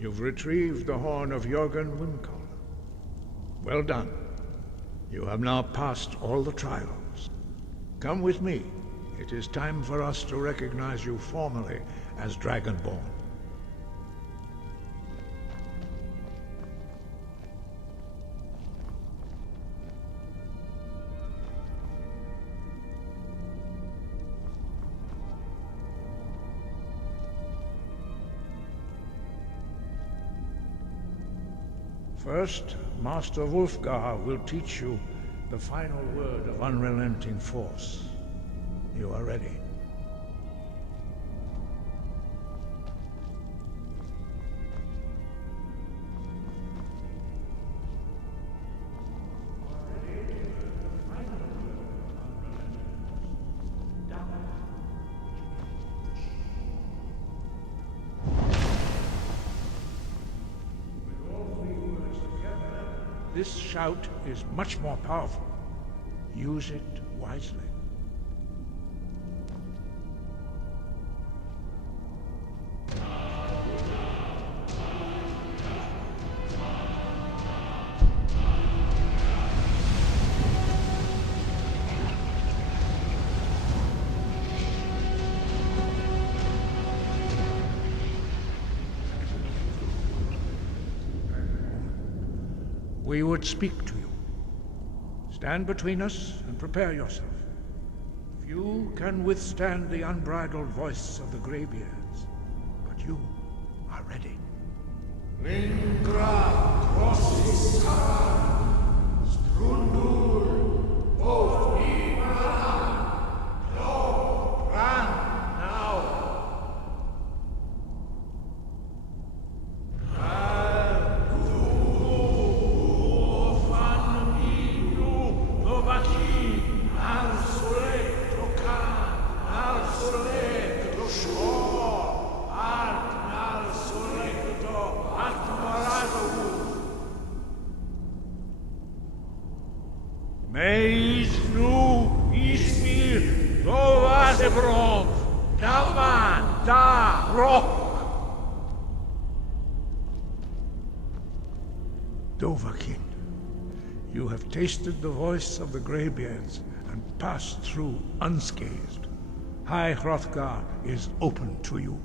You've retrieved the horn of Jörgen Windcaller. Well done. You have now passed all the trials. Come with me. It is time for us to recognize you formally as Dragonborn. First, Master Wulfgar will teach you the final word of unrelenting force. You are ready. This shout is much more powerful. Use it wisely. We would speak to you. Stand between us and prepare yourself. Few can withstand the unbridled voice of the Greybeards, but you are ready. Lingra crossis Strundur, both no, run now. Meis nu ismir Dovadebrov, Davan da Rock. Dovahkiin, you have tasted the voice of the Greybeards and passed through unscathed. High Hrothgar is open to you.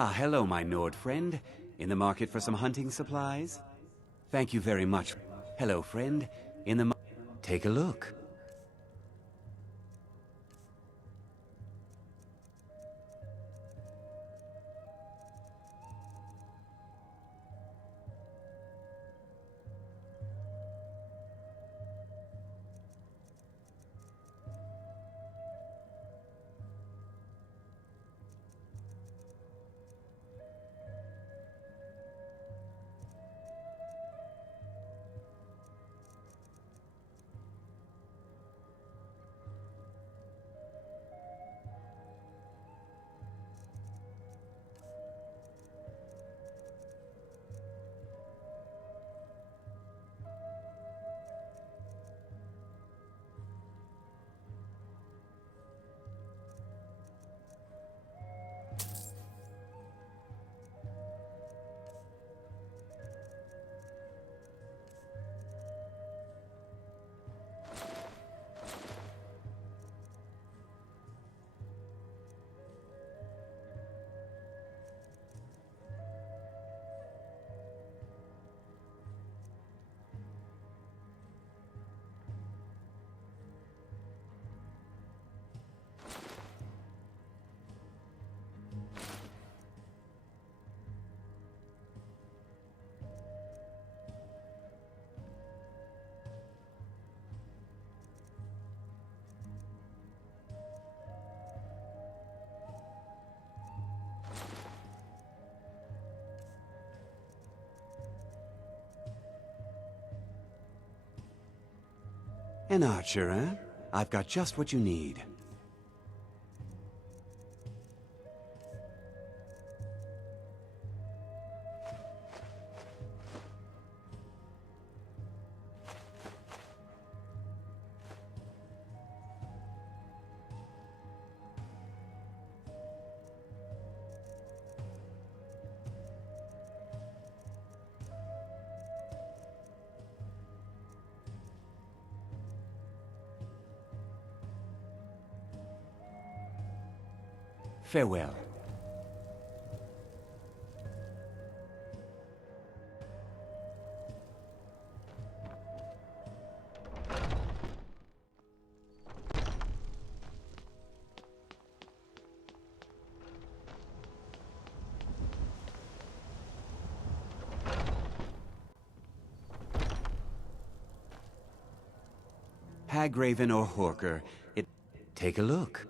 Ah, hello, my Nord friend. In the market for some hunting supplies? Thank you very much. Hello, friend. In the Take a look. An archer, eh? I've got just what you need. Farewell. Hagraven or Horker, Take a look.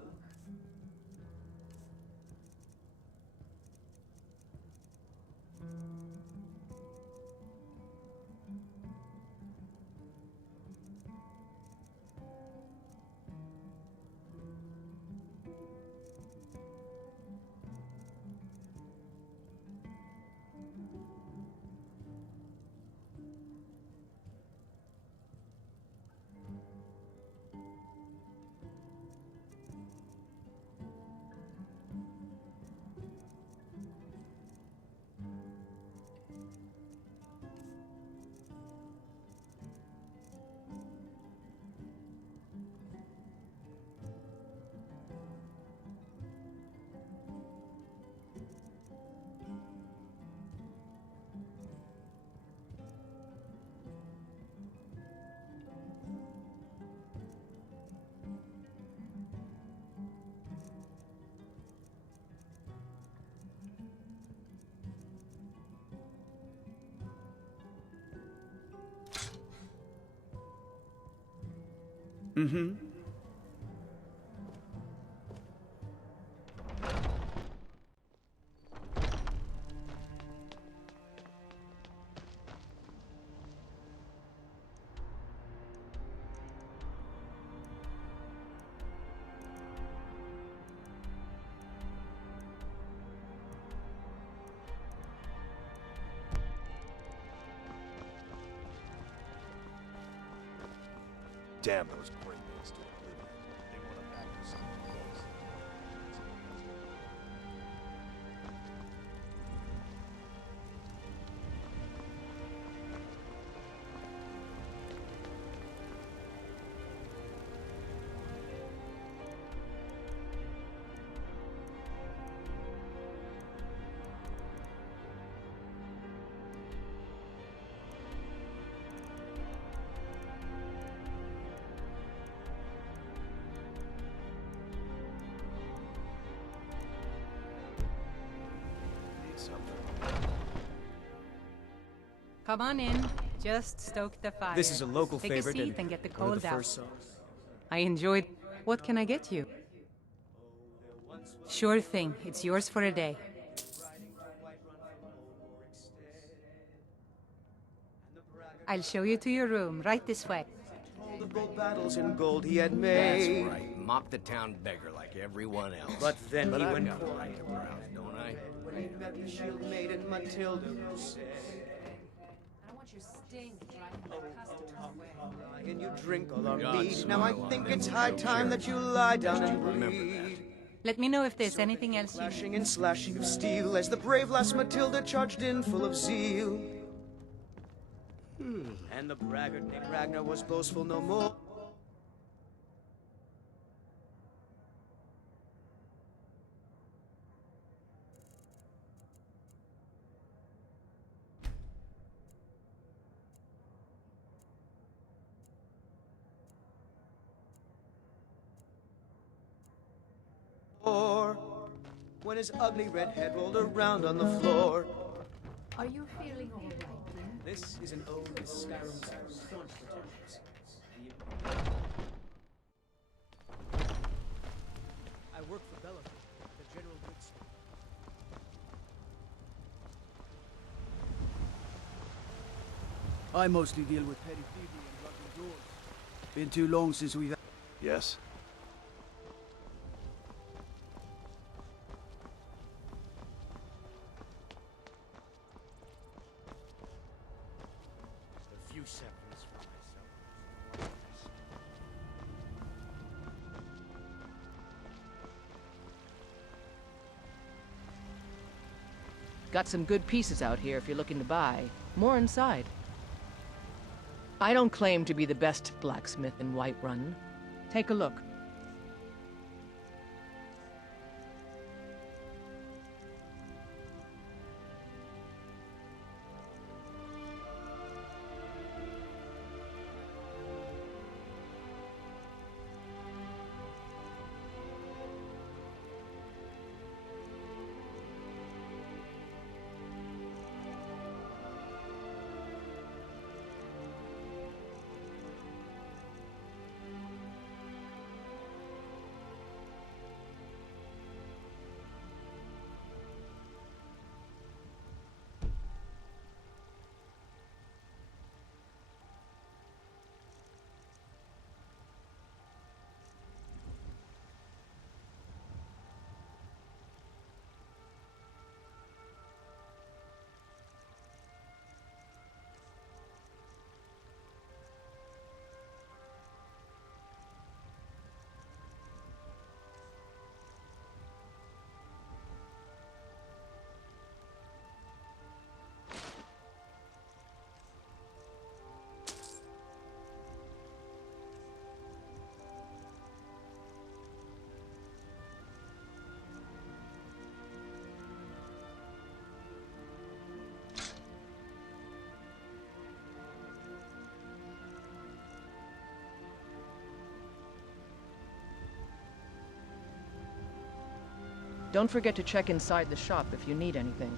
Mm-hmm. Damn those great days to oblivion. They want to back to something else. Come on in. Just stoke the fire. This is a local Take favorite a seat and get the one of cold the out. first songs. I enjoyed... What can I get you? Sure thing. It's yours for a day. I'll show you to your room, right this way. All the bold battles in gold he had That's made. right. Mock the town beggar like everyone else. But then he I've went got a cold right to browse, don't I? when he met the shield maiden Matilda, who said, I want your sting driving my customers away. and you drink all our God mead. Now I smile on think them it's who high show time that charity. you lie down Just and remember bleed. Let me know if there's anything else you need. Flashing and slashing of steel as the brave lass Matilda charged in full of zeal. And the braggart named Ragnar was boastful no more. When his ugly red head rolled around on the floor. Are you feeling all right, dear? This is an ode to Skyrim's staunch protagonist. I work for Bella, the General Goods. I mostly deal with petty thievery and locking doors. Been too long since we've... Yes. A few seconds for myself. Got some good pieces out here if you're looking to buy. More inside. I don't claim to be the best blacksmith in Whiterun. Take a look. Don't forget to check inside the shop if you need anything.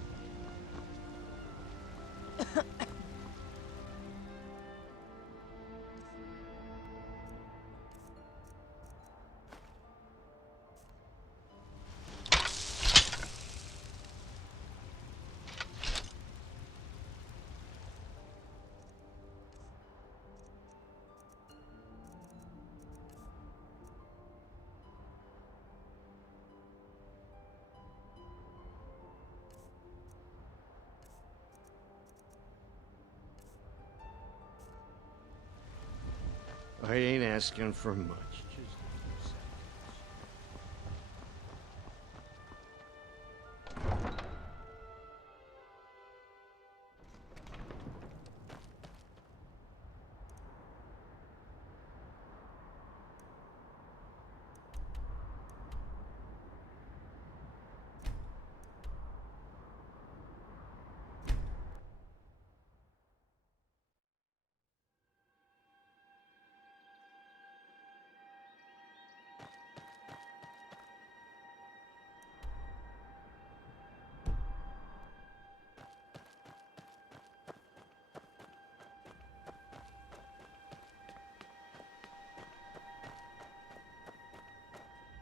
I ain't asking for much. Just a few seconds.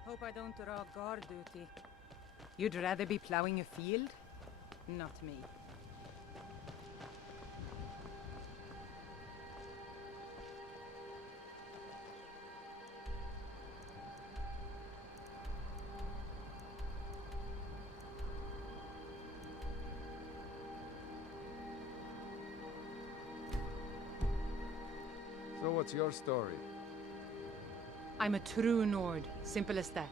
Hope I don't draw guard duty. You'd rather be plowing a field? Not me. So what's your story? I'm a true Nord. Simple as that.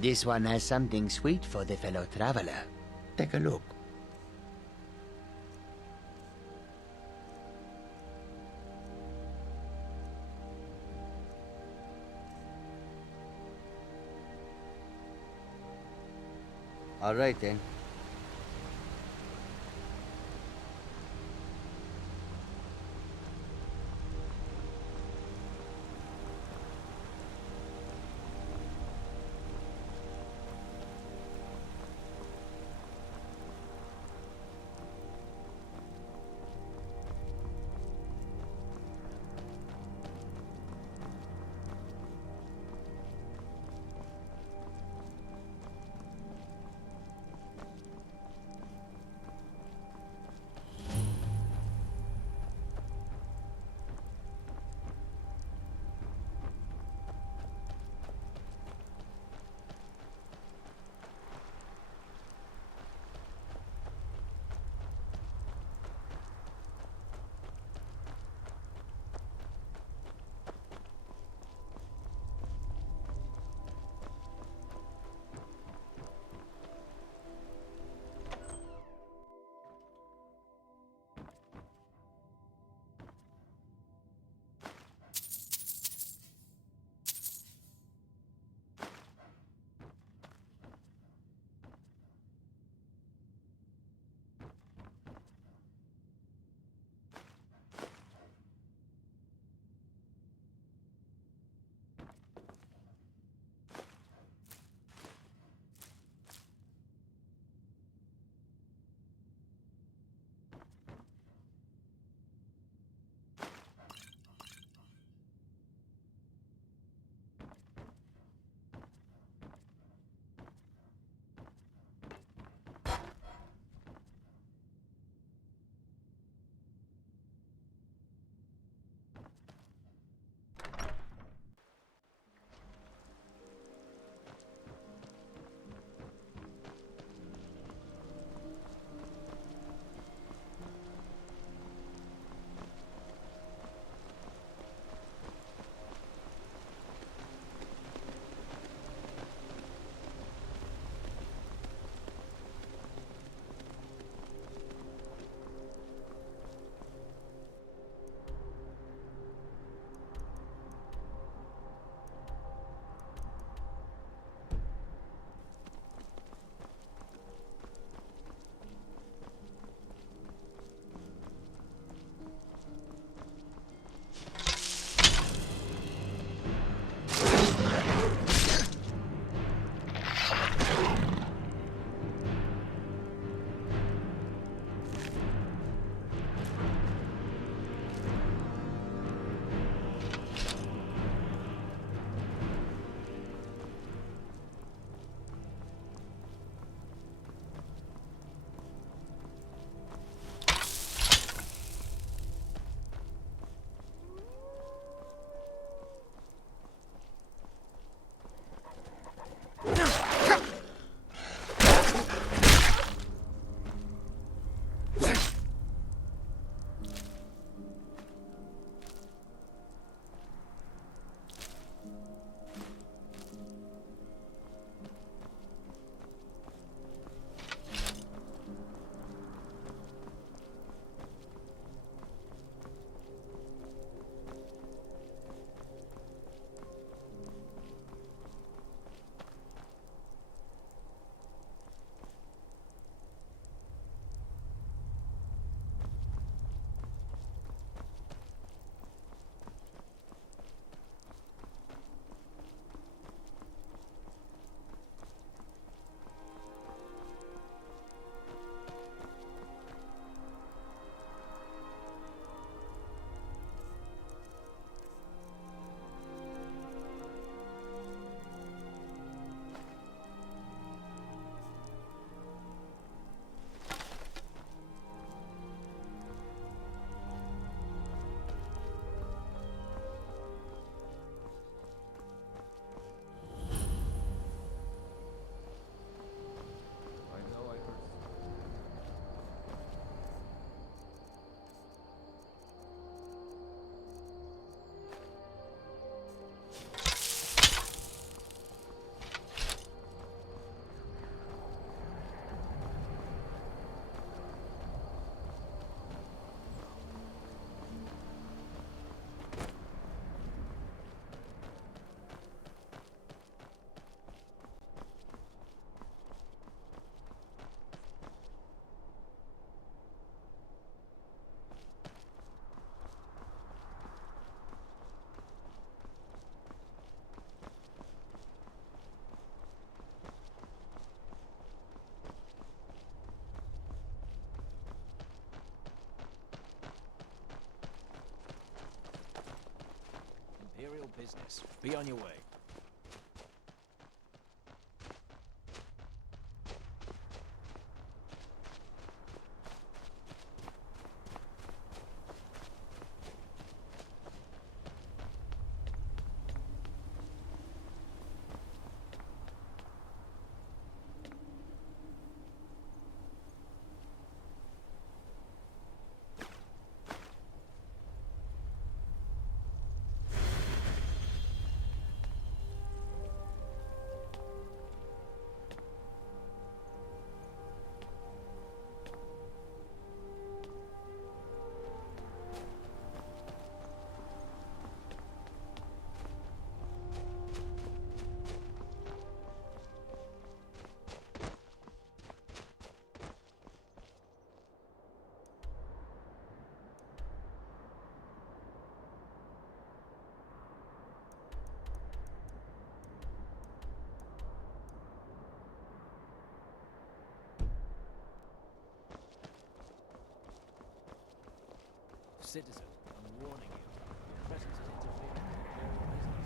This one has something sweet for the fellow traveler. Take a look. All right, then. business. Be on your way. Citizen, I'm warning you. Your presence is interfering with the very business.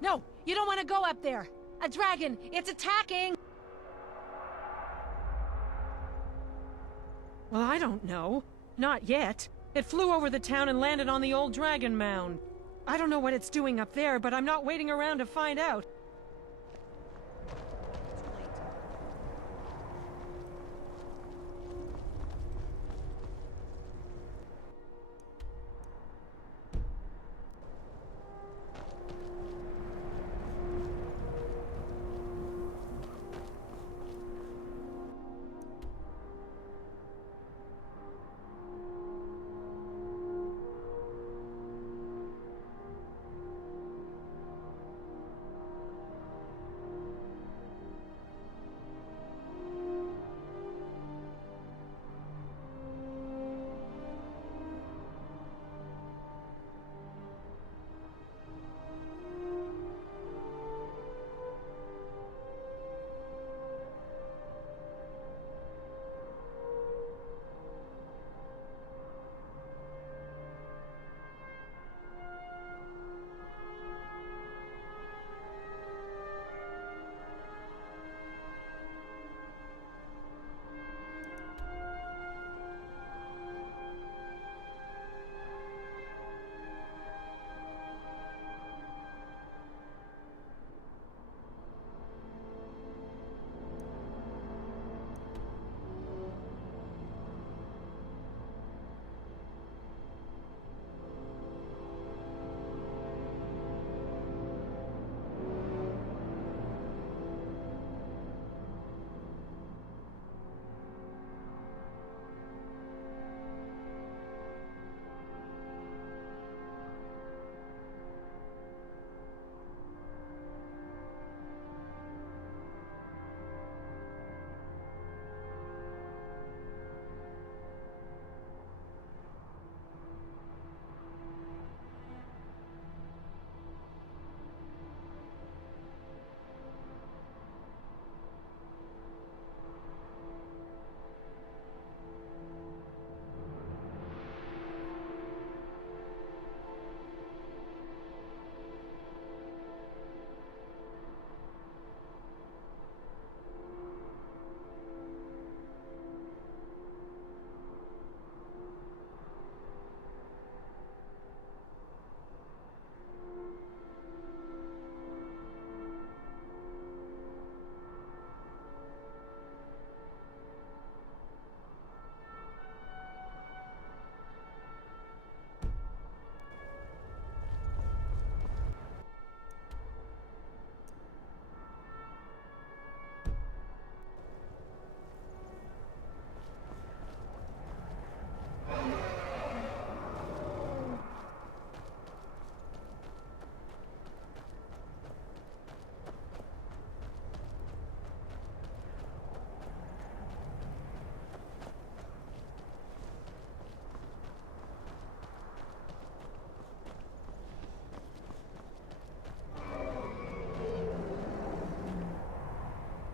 No, you don't want to go up there. A dragon, it's attacking! Well, I don't know. Not yet. It flew over the town and landed on the old dragon mound. I don't know what it's doing up there, but I'm not waiting around to find out.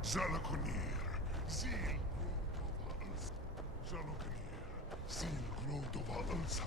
Zalakonir, Zil Grotova Ulsa. Zalakonir, Zil Grotova Ulsa.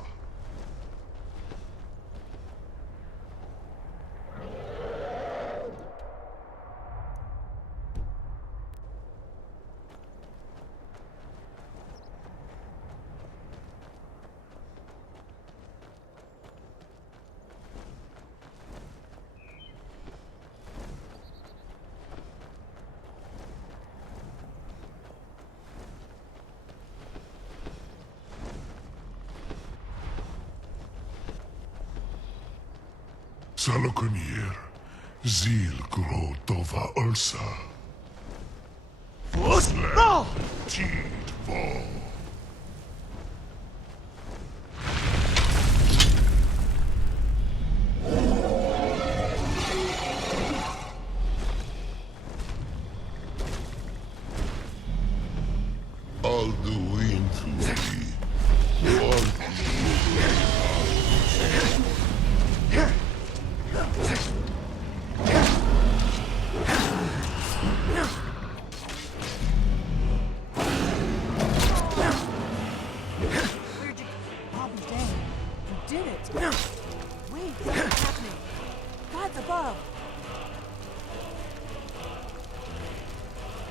Zalakonir, Zil Grotova Ulsa. Slap, Teed Vo. All the wind to me.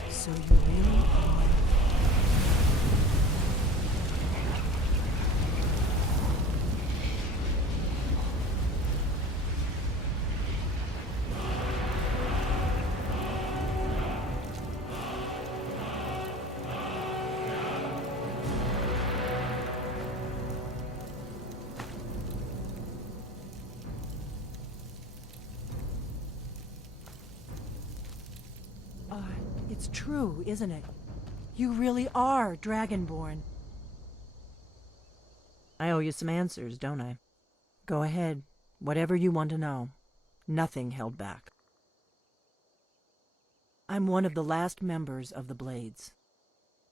So you really are... It's true, isn't it? You really are Dragonborn. I owe you some answers, don't I? Go ahead. Whatever you want to know. Nothing held back. I'm one of the last members of the Blades.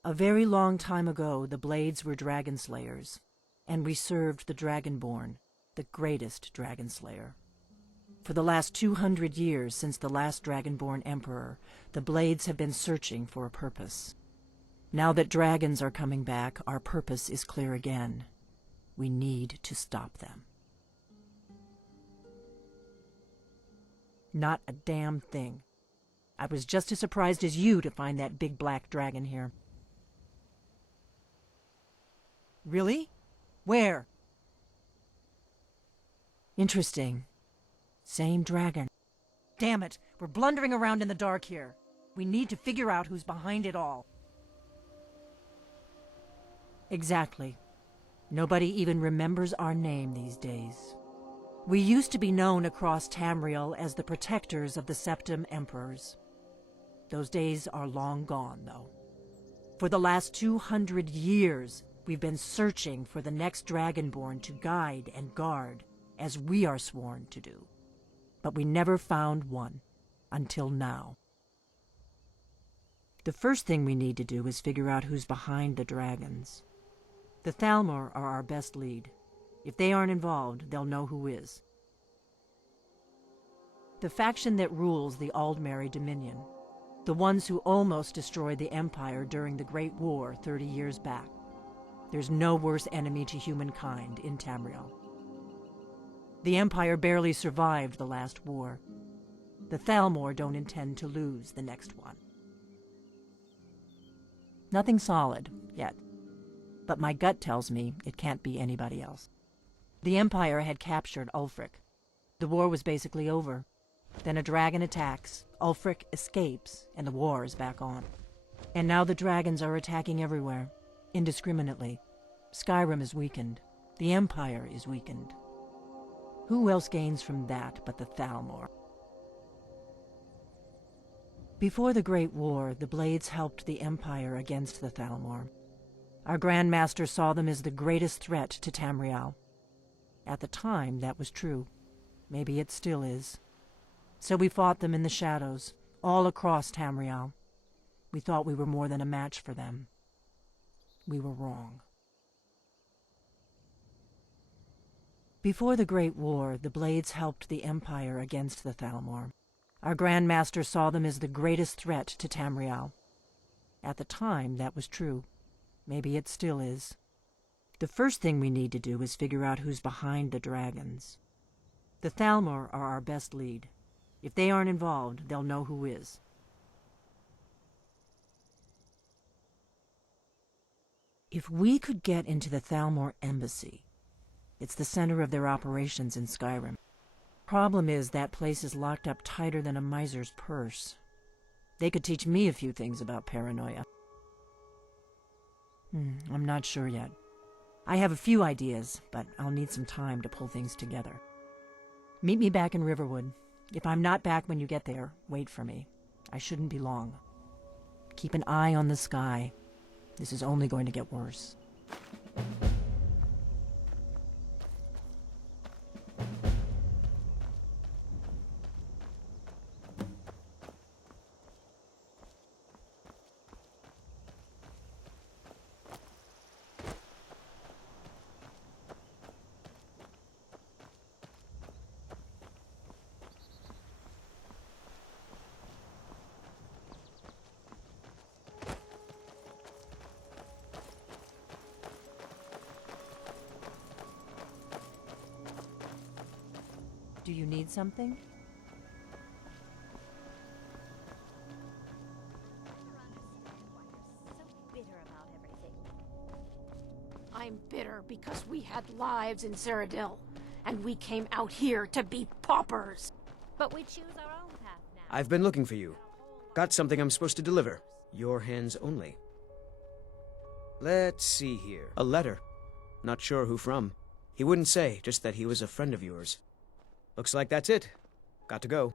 A very long time ago, the Blades were dragon slayers, and we served the Dragonborn, the greatest dragon slayer. For the last 200 years since the last Dragonborn Emperor, the Blades have been searching for a purpose. Now that dragons are coming back, our purpose is clear again. We need to stop them. Not a damn thing. I was just as surprised as you to find that big black dragon here. Really? Where? Interesting. Same dragon. Damn it, we're blundering around in the dark here. We need to figure out who's behind it all. Exactly. Nobody even remembers our name these days. We used to be known across Tamriel as the protectors of the Septim Emperors. Those days are long gone, though. For the last 200 years, we've been searching for the next Dragonborn to guide and guard, as we are sworn to do. But we never found one, until now. The first thing we need to do is figure out who's behind the dragons. The Thalmor are our best lead. If they aren't involved, they'll know who is. The faction that rules the Aldmeri Dominion. The ones who almost destroyed the Empire during the Great War 30 years back. There's no worse enemy to humankind in Tamriel. The Empire barely survived the last war. The Thalmor don't intend to lose the next one. Nothing solid, yet. But my gut tells me it can't be anybody else. The Empire had captured Ulfric. The war was basically over. Then a dragon attacks, Ulfric escapes, and the war is back on. And now the dragons are attacking everywhere, indiscriminately. Skyrim is weakened. The Empire is weakened. Who else gains from that but the Thalmor? Before the Great War, the Blades helped the Empire against the Thalmor. Our Grand Master saw them as the greatest threat to Tamriel. At the time, that was true. Maybe it still is. So we fought them in the shadows, all across Tamriel. We thought we were more than a match for them. We were wrong. Before the Great War, the Blades helped the Empire against the Thalmor. Our Grand Master saw them as the greatest threat to Tamriel. At the time, that was true. Maybe it still is. The first thing we need to do is figure out who's behind the dragons. The Thalmor are our best lead. If they aren't involved, they'll know who is. If we could get into the Thalmor embassy, it's the center of their operations in Skyrim. Problem is, that place is locked up tighter than a miser's purse. They could teach me a few things about paranoia. I'm not sure yet. I have a few ideas, but I'll need some time to pull things together. Meet me back in Riverwood. If I'm not back when you get there, wait for me. I shouldn't be long. Keep an eye on the sky. This is only going to get worse. Do you need something? I'm bitter because we had lives in Cyrodiil, and we came out here to be paupers. But we choose our own path now. I've been looking for you. Got something I'm supposed to deliver. Your hands only. Let's see here. A letter. Not sure who from. He wouldn't say, just that he was a friend of yours. Looks like that's it. Got to go.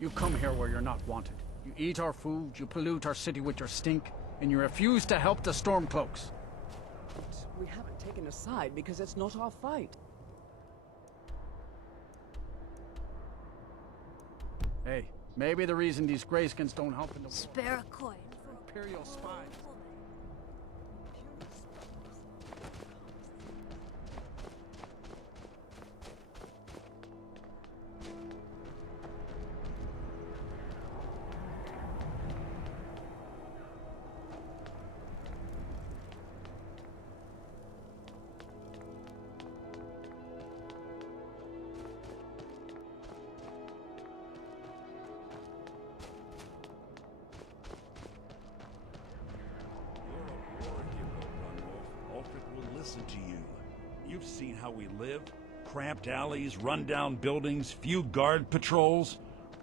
You come here where you're not wanted. You eat our food, you pollute our city with your stink, and you refuse to help the Stormcloaks. We haven't taken a side because it's not our fight. Hey, maybe the reason these Greyskins don't help in the war. Spare a coin. Imperial spies. Listen to you. You've seen how we live. Cramped alleys, rundown buildings, few guard patrols.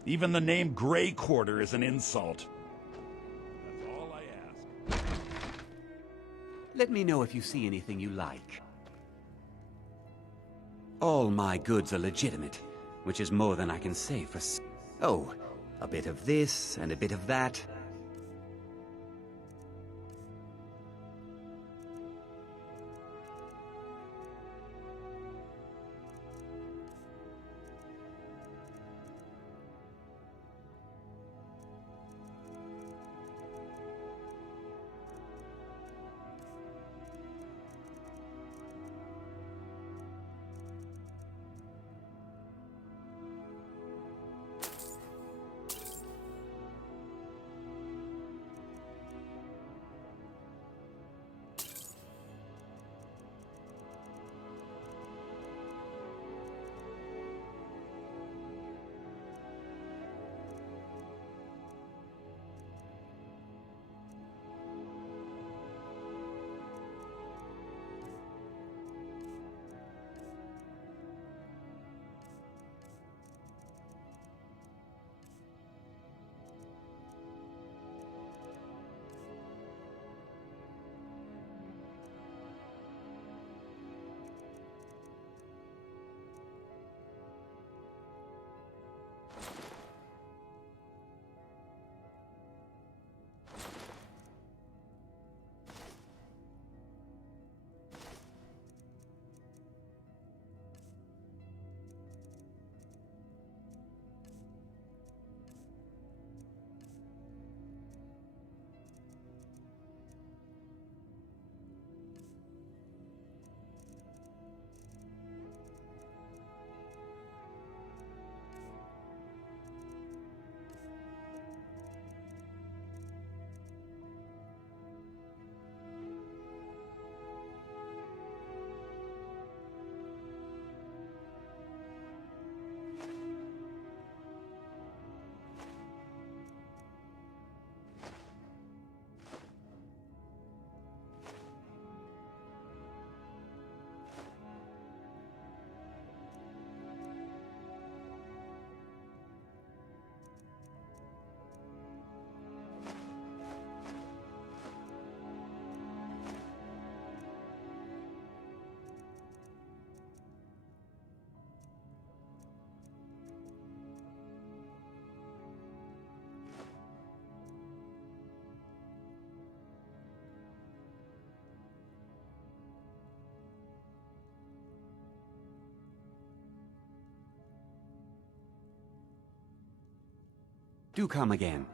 Even the name Grey Quarter is an insult. That's all I ask. Let me know if you see anything you like. All my goods are legitimate, which is more than I can say for Oh, a bit of this and a bit of that. Do come again.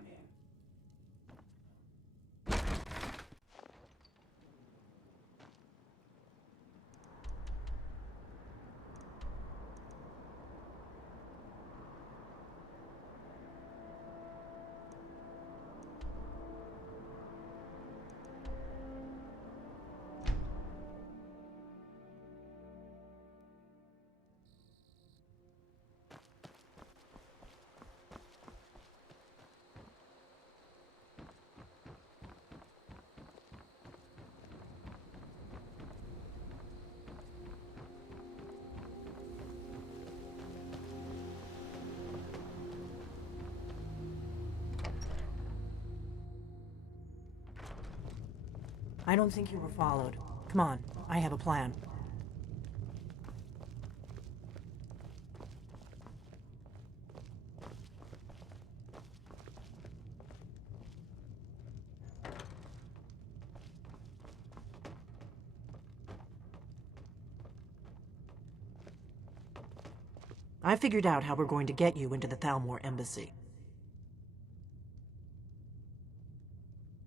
I don't think you were followed. Come on, I have a plan. I figured out how we're going to get you into the Thalmor embassy.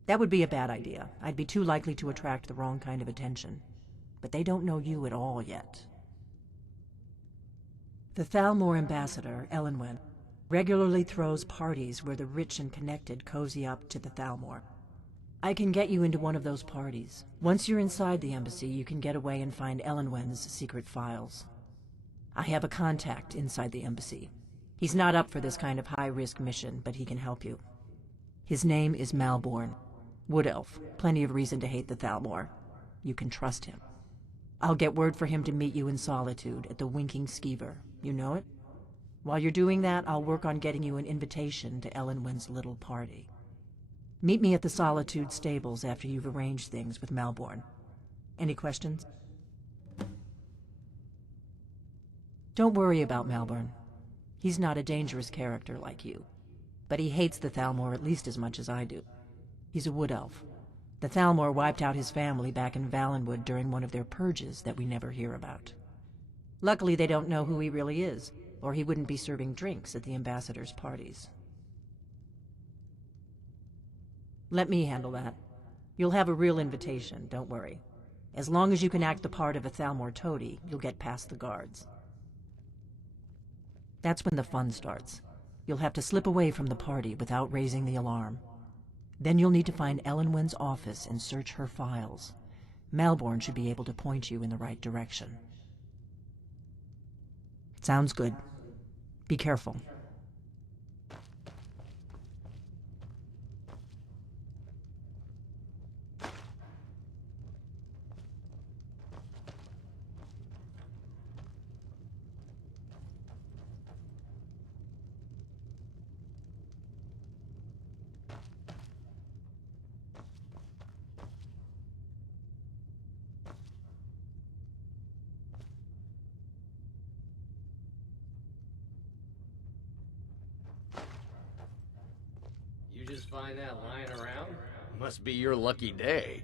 That would be a bad idea. I'd be too likely to attract the wrong kind of attention. But they don't know you at all yet. The Thalmor ambassador, Elenwen, regularly throws parties where the rich and connected cozy up to the Thalmor. I can get you into one of those parties. Once you're inside the embassy, you can get away and find Elenwen's secret files. I have a contact inside the embassy. He's not up for this kind of high-risk mission, but he can help you. His name is Malborn. Wood Elf. Plenty of reason to hate the Thalmor. You can trust him. I'll get word for him to meet you in Solitude at the Winking Skeever. You know it? While you're doing that, I'll work on getting you an invitation to Elenwen's little party. Meet me at the Solitude stables after you've arranged things with Malborn. Any questions? Don't worry about Malborn. He's not a dangerous character like you. But he hates the Thalmor at least as much as I do. He's a wood elf. The Thalmor wiped out his family back in Valenwood during one of their purges that we never hear about. Luckily they don't know who he really is, or he wouldn't be serving drinks at the ambassador's parties. Let me handle that. You'll have a real invitation, don't worry. As long as you can act the part of a Thalmor toady, you'll get past the guards. That's when the fun starts. You'll have to slip away from the party without raising the alarm. Then you'll need to find Elenwen's office and search her files. Malborn should be able to point you in the right direction. Sounds good. Be careful. You just find that lying around? Must be your lucky day.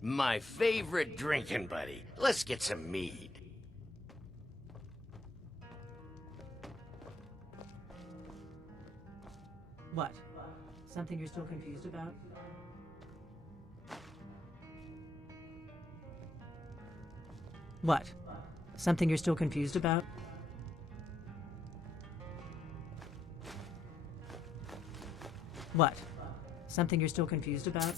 My favorite drinking buddy. Let's get some mead. What? Something you're still confused about? What? Something you're still confused about? What? Something you're still confused about?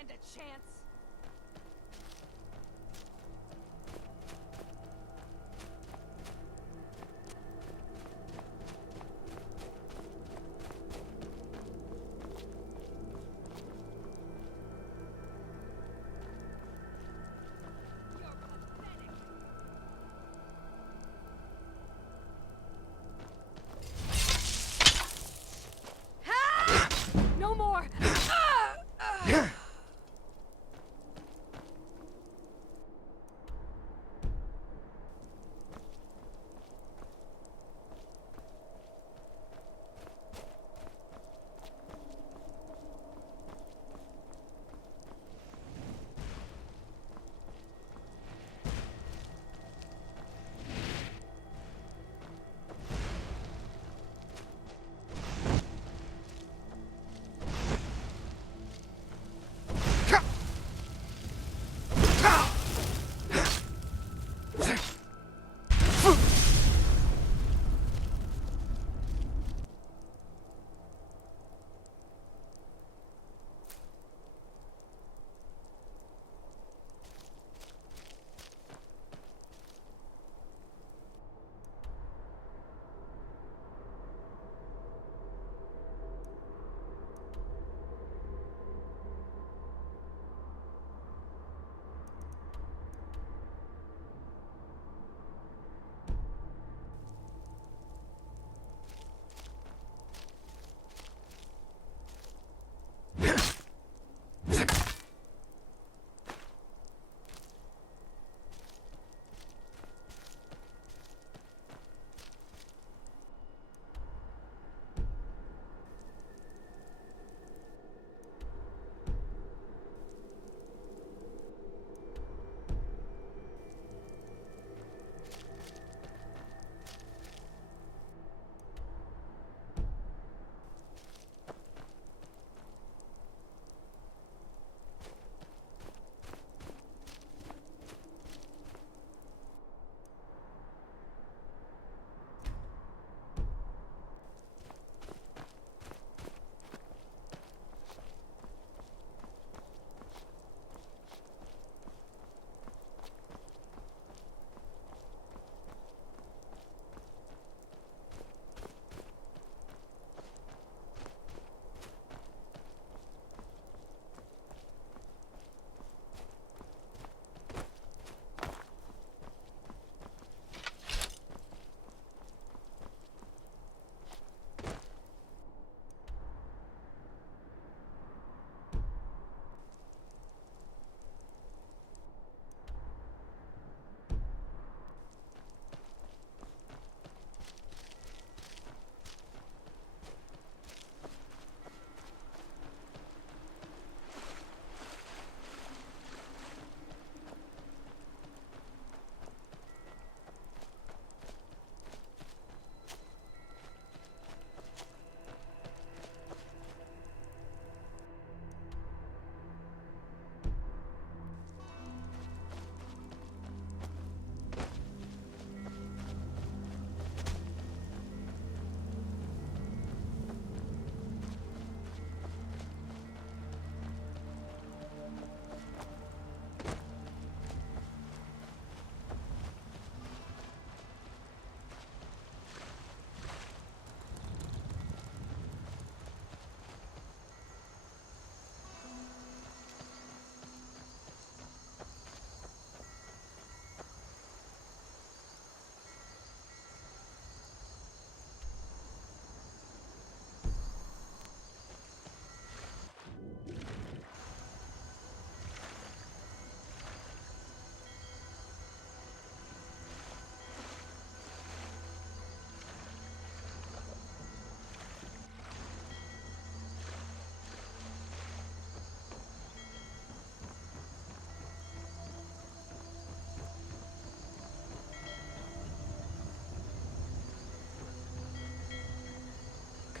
stand a chance. No more!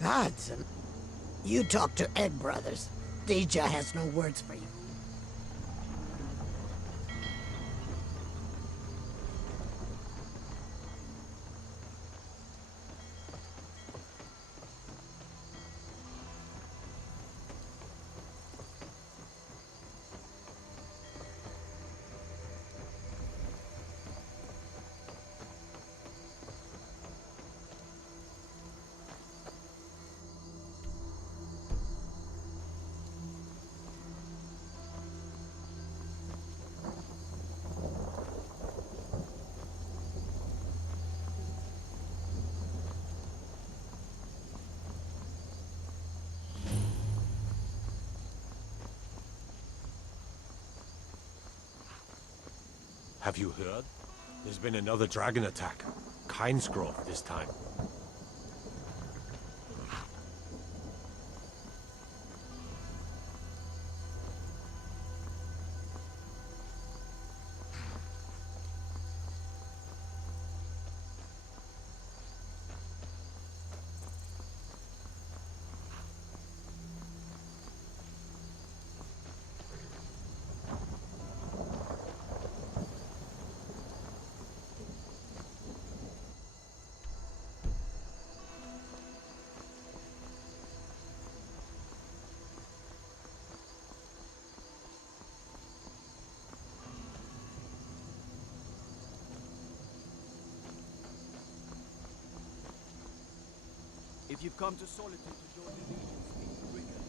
Gods, you talk to Egg Brothers. Deja has no words for you. Have you heard? There's been another dragon attack. Kynesgrove this time. If you've come to Solitude to join the Legion, speak quicker.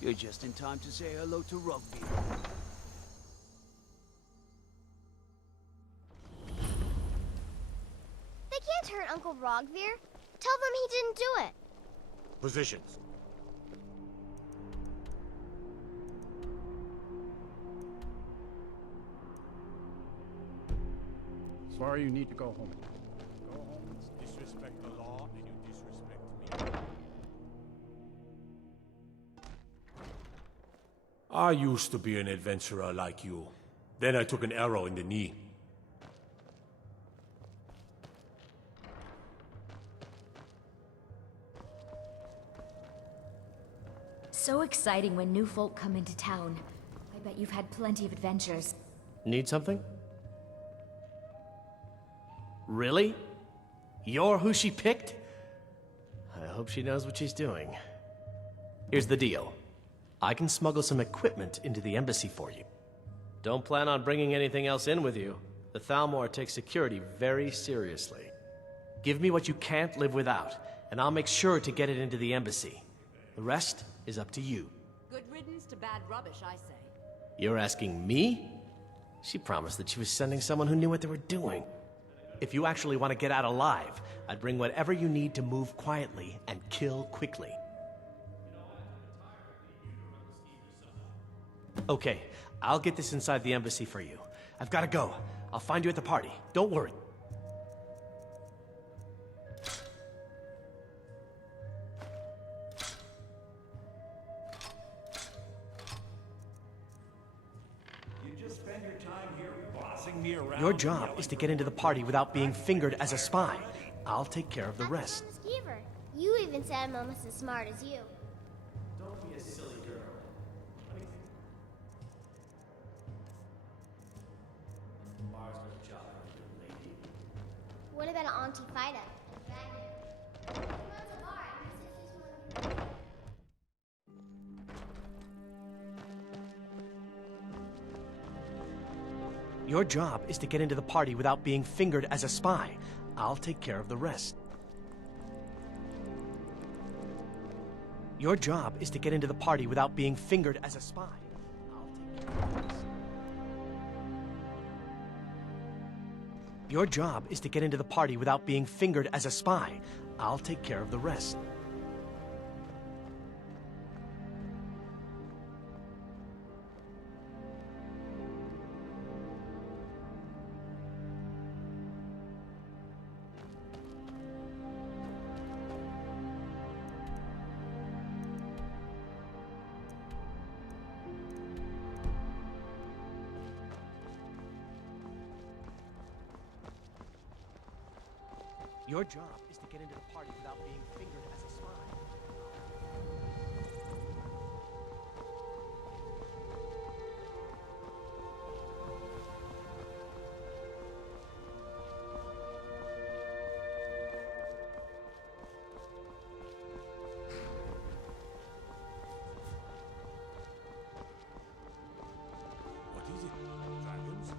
You're just in time to say hello to Rugby. They can't hurt Uncle Rogvir. Tell them he didn't do it. Positions. Sorry, you need to go home. Go home. Disrespect the law, and you disrespect me. I used to be an adventurer like you. Then I took an arrow in the knee. So exciting when new folk come into town. I bet you've had plenty of adventures. Need something? Really? You're who she picked? I hope she knows what she's doing. Here's the deal. I can smuggle some equipment into the embassy for you. Don't plan on bringing anything else in with you. The Thalmor takes security very seriously. Give me what you can't live without, and I'll make sure to get it into the embassy. The rest is up to you. Good riddance to bad rubbish, I say. You're asking me? She promised that she was sending someone who knew what they were doing. If you actually want to get out alive, I'd bring whatever you need to move quietly and kill quickly. Okay, I'll get this inside the embassy for you. I've got to go. I'll find you at the party. Don't worry. Your job is to get into the party without being fingered as a spy. I'll take care of the rest. Skeever, you even said I'm almost as smart as you. Don't be a silly girl. What about Auntie Fida? Your job is to get into the party without being fingered as a spy. I'll take care of the rest. Your job is to get into the party without being fingered as a spy. I'll take care of the rest. Your job is to get into the party without being fingered as a spy. I'll take care of the rest. Your job is to get into the party without being fingered as a spy. What is it? Dragons?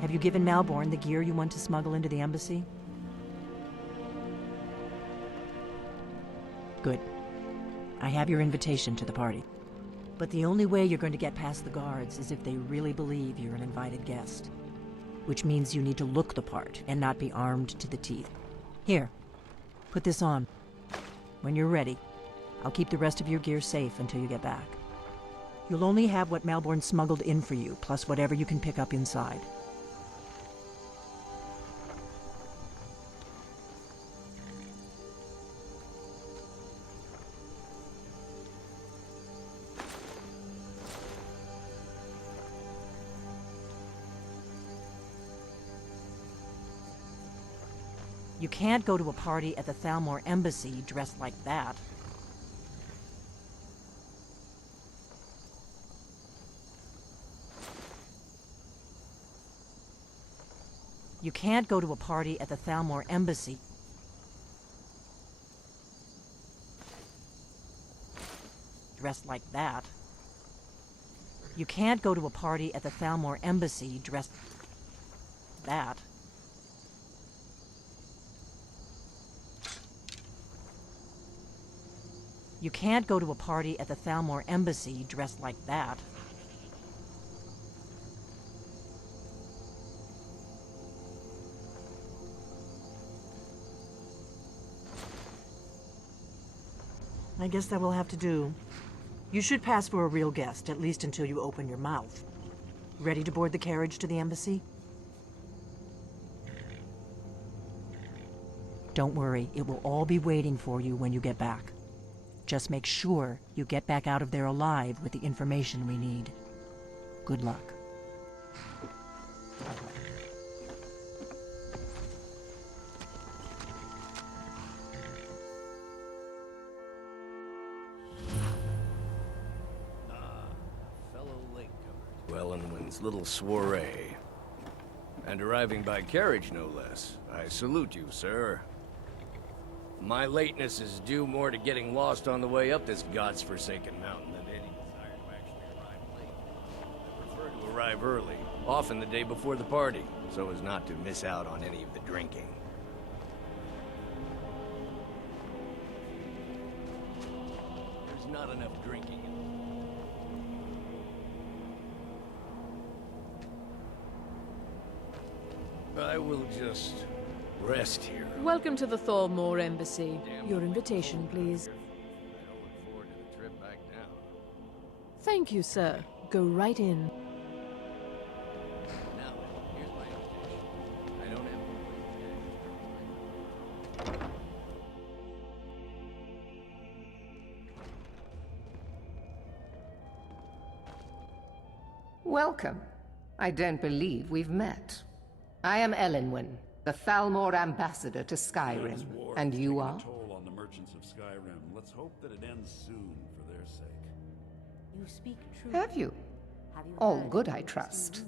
Have you given Malborn the gear you want to smuggle into the embassy? Good. I have your invitation to the party. But the only way you're going to get past the guards is if they really believe you're an invited guest. Which means you need to look the part and not be armed to the teeth. Here, put this on. When you're ready, I'll keep the rest of your gear safe until you get back. You'll only have what Malborn smuggled in for you, plus whatever you can pick up inside. You can't go to a party at the Thalmor Embassy dressed like that. You can't go to a party at the Thalmor Embassy dressed like that. You can't go to a party at the Thalmor Embassy dressed that. You can't go to a party at the Thalmor Embassy dressed like that. I guess that will have to do. You should pass for a real guest, at least until you open your mouth. Ready to board the carriage to the embassy? Don't worry, it will all be waiting for you when you get back. Just make sure you get back out of there alive with the information we need. Good luck. Wellenwin's little soiree. And arriving by carriage, no less. I salute you, sir. My lateness is due more to getting lost on the way up this god's-forsaken mountain than any desire to actually arrive late. I prefer to arrive early, often the day before the party, so as not to miss out on any of the drinking. There's not enough drinking in I will just rest here. Welcome to the Thalmor Embassy. Your invitation, please. I don't look forward to the trip back down. Thank you, sir. Go right in. Now then, here's my invitation. I don't have Welcome. I don't believe we've met. I am Elenwen, the Thalmor ambassador to Skyrim, and you are? Toll on the merchants of Skyrim. Let's hope that it ends soon for their sake. You speak true. Have you? All good, I trust.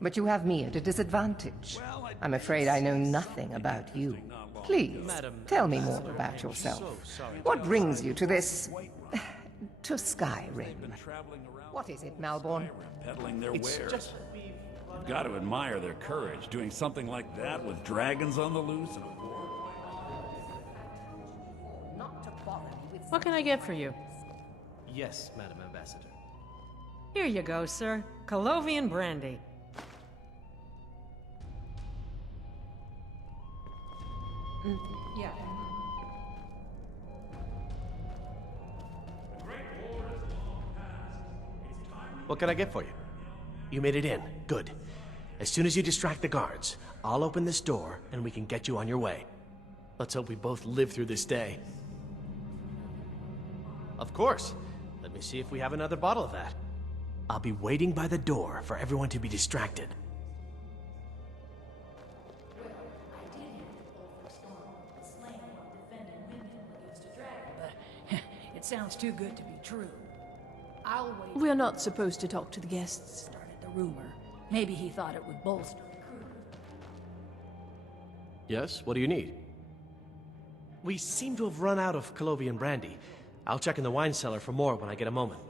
But you have me at a disadvantage. I'm afraid I know nothing about you. Please, tell me more about yourself. What brings you to this... to Skyrim? What is it, Malborn? Peddling their wares. You've got to admire their courage, doing something like that with dragons on the loose. What can I get for you? Yes, Madam Ambassador. Here you go, sir. Colovian brandy. Yeah. What can I get for you? You made it in. Good. As soon as you distract the guards, I'll open this door and we can get you on your way. Let's hope we both live through this day. Of course. Let me see if we have another bottle of that. I'll be waiting by the door for everyone to be distracted. It sounds too good to be true. I'll wait. We're not supposed to talk to the guests. Started the rumor. Maybe he thought it would bolster the crew. Yes? What do you need? We seem to have run out of Colovian brandy. I'll check in the wine cellar for more when I get a moment.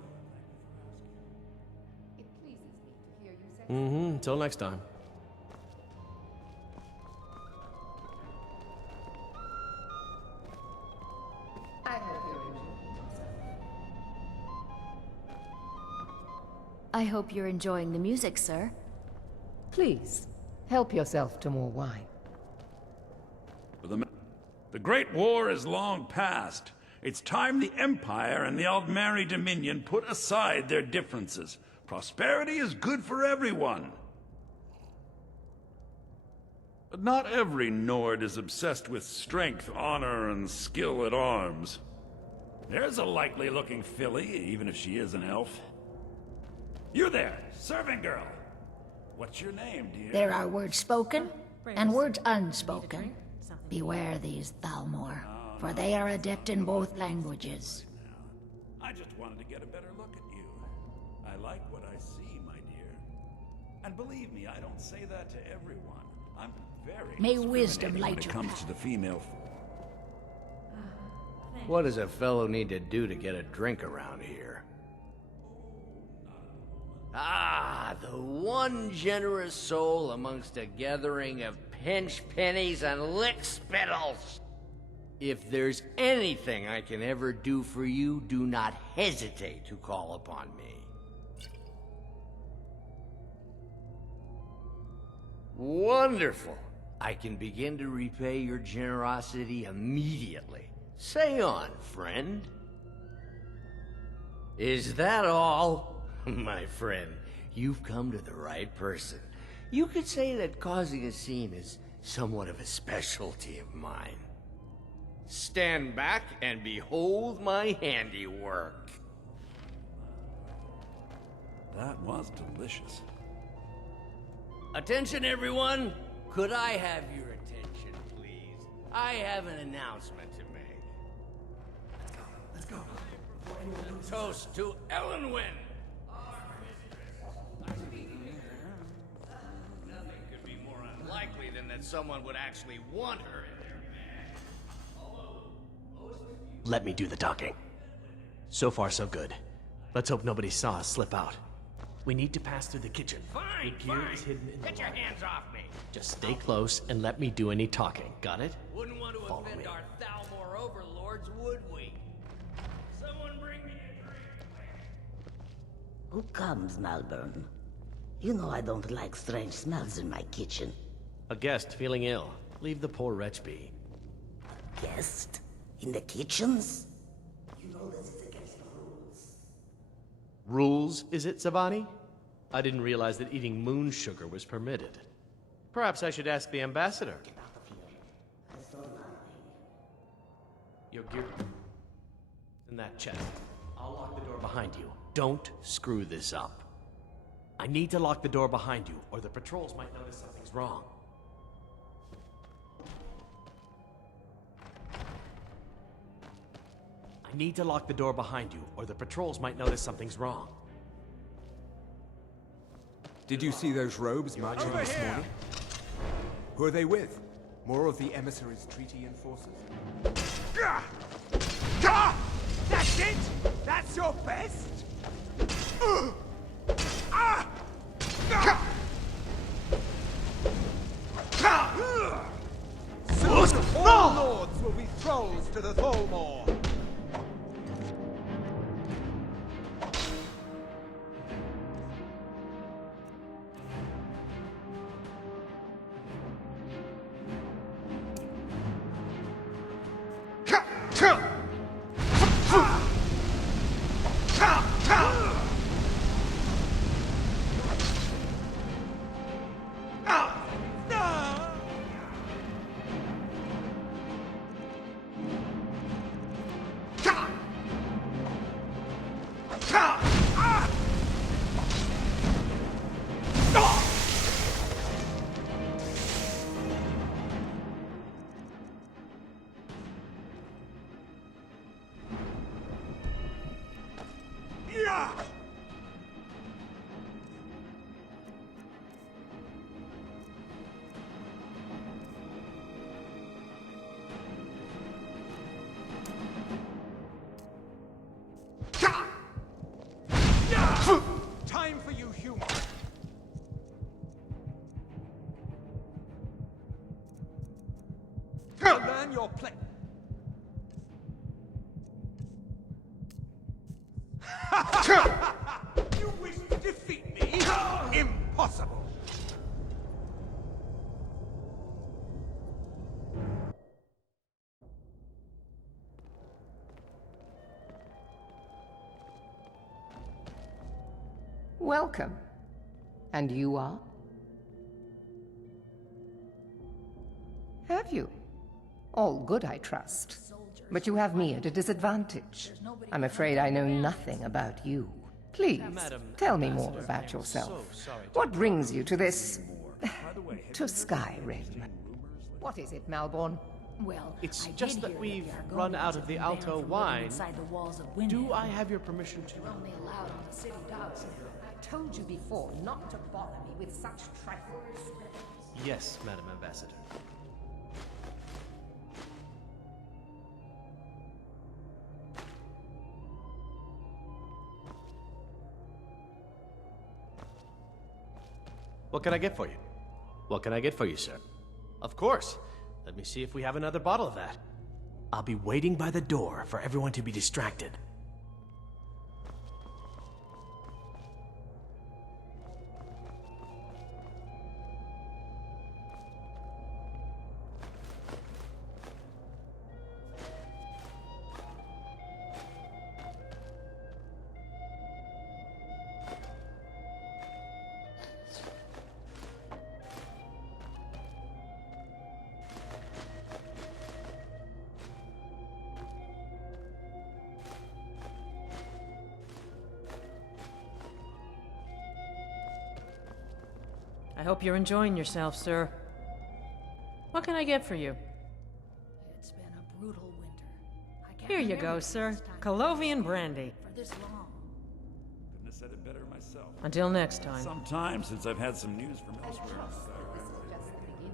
Until next time. I hope you're enjoying yourself. I hope you're enjoying the music, sir. Please, help yourself to more wine. The Great War is long past. It's time the Empire and the Aldmeri Dominion put aside their differences. Prosperity is good for everyone. But not every Nord is obsessed with strength, honor, and skill at arms. There's a likely-looking filly, even if she is an elf. You there, serving girl. What's your name, dear? There are words spoken and words unspoken. Beware these, Thalmor, for they are adept in both languages. I just wanted to get a better look at you. I like what I see, my dear. And believe me, I don't say that to everyone. I'm very May wisdom light when it your comes path. to the female. What does a fellow need to do to get a drink around here? Ah, the one generous soul amongst a gathering of pinch pennies and lick spittles. If there's anything I can ever do for you, do not hesitate to call upon me. Wonderful. I can begin to repay your generosity immediately. Say on, friend. Is that all? My friend, you've come to the right person. You could say that causing a scene is somewhat of a specialty of mine. Stand back and behold my handiwork. That was delicious. Attention, everyone! Could I have your attention, please? I have an announcement to make. Let's go. Toast to Ellenwyn! Nothing could be more unlikely than that someone would actually want her in their bed. Let me do the talking. So far, so good. Let's hope nobody saw us slip out. We need to pass through the kitchen. Fine, The gear fine. is hidden in the Get your locker. hands off me. Just stay close and let me do any talking. Got it? Wouldn't want to offend our Thalmor overlords, would we? Someone bring me a drink. Who comes, Malburn? You know I don't like strange smells in my kitchen. A guest feeling ill. Leave the poor wretch be. Guest? In the kitchens? You know this is against the rules. Rules, is it, Savani? I didn't realize that eating moon sugar was permitted. Perhaps I should ask the ambassador. Your gear in that chest. I'll lock the door behind you. Don't screw this up. I need to lock the door behind you, or the patrols might notice something's wrong. I need to lock the door behind you, or the patrols might notice something's wrong. Did you see those robes marching Over this here! morning? Who are they with? More of the emissaries' treaty enforcers? Gah! Gah! That's it? That's your best? Ah! Gah! Gah! Soon all lords will be thralls to the Thalmor. Time for you humans. Learn your play. You wish to defeat impossible! Welcome. And you are? Have you? All good, I trust. But you have me at a disadvantage. I'm afraid I know nothing about you. Please, tell me more about yourself. What brings you to this... to Skyrim? What is it, Malborn? Well, It's just that we've run out of the Alto wine. Do I have your permission to? Only allowed on the city docks. I told you before not to bother me with such trifles. Yes, Madam Ambassador. What can I get for you? What can I get for you, sir? Of course. Let me see if we have another bottle of that. I'll be waiting by the door for everyone to be distracted. I hope you're enjoying yourself, sir. What can I get for you? It's been a brutal winter. I can't Here you remember go, the sir. last time Colovian brandy. for this long. Couldn't have said it better myself. Until next time. Some time since I've had some news from elsewhere.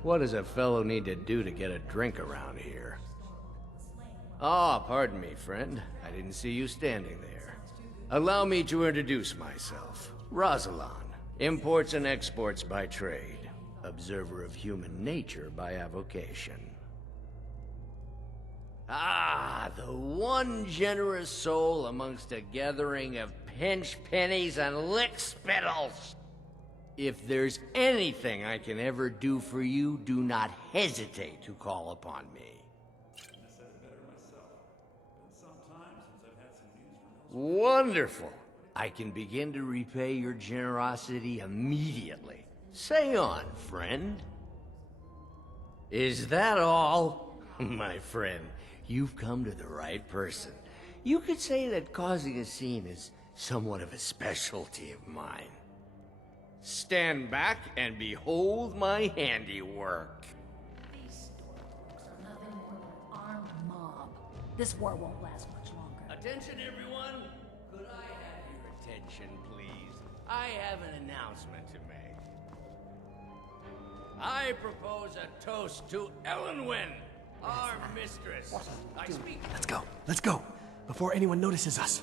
What does a fellow need to do to get a drink around here? Ah, pardon me, friend. I didn't see you standing there. Allow me to introduce myself. Rosalan, imports and exports by trade. Observer of human nature by avocation. Ah, the one generous soul amongst a gathering of pinch pennies and lick spittles. If there's anything I can ever do for you, do not hesitate to call upon me. Wonderful. I can begin to repay your generosity immediately. Say on, friend. Is that all? My friend, you've come to the right person. You could say that causing a scene is somewhat of a specialty of mine. Stand back and behold my handiwork. These stormcloaks are nothing more than an armed mob. This war won't last much longer. Attention, everyone. Could I have your attention, please? I have an announcement to make. I propose a toast to Ellenwyn, our mistress. I speak. Let's go, before anyone notices us.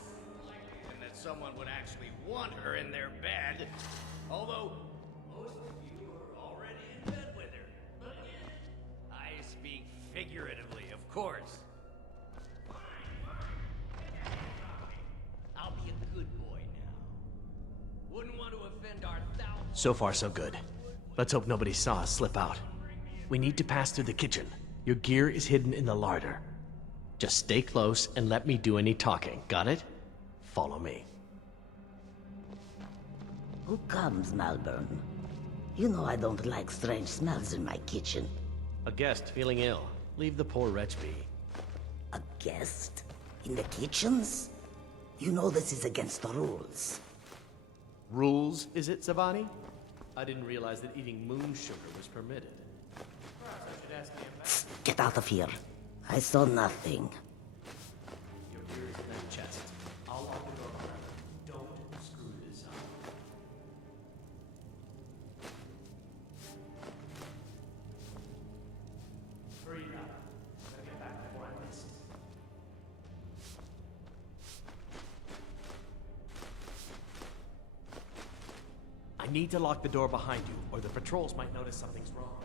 And that someone would actually want her in their bed. Although, most of you are already in bed with her. But again, I speak figuratively, of course. I'll be a good boy now. Wouldn't want to offend our thousands. So far, so good. Let's hope nobody saw us slip out. We need to pass through the kitchen. Your gear is hidden in the larder. Just stay close and let me do any talking. Got it? Follow me. Who comes, Malborn? You know I don't like strange smells in my kitchen. A guest feeling ill. Leave the poor wretch be. A guest? In the kitchens? You know this is against the rules. Rules, is it, Savani? I didn't realize that eating moon sugar was permitted. Perhaps I should ask the ambassador. Get out of here. I saw nothing. Your gear is in that chest. I'll lock the door behind it. Don't screw this up. Hurry it up. Gotta get back before I miss it. I need to lock the door behind you, or the patrols might notice something's wrong.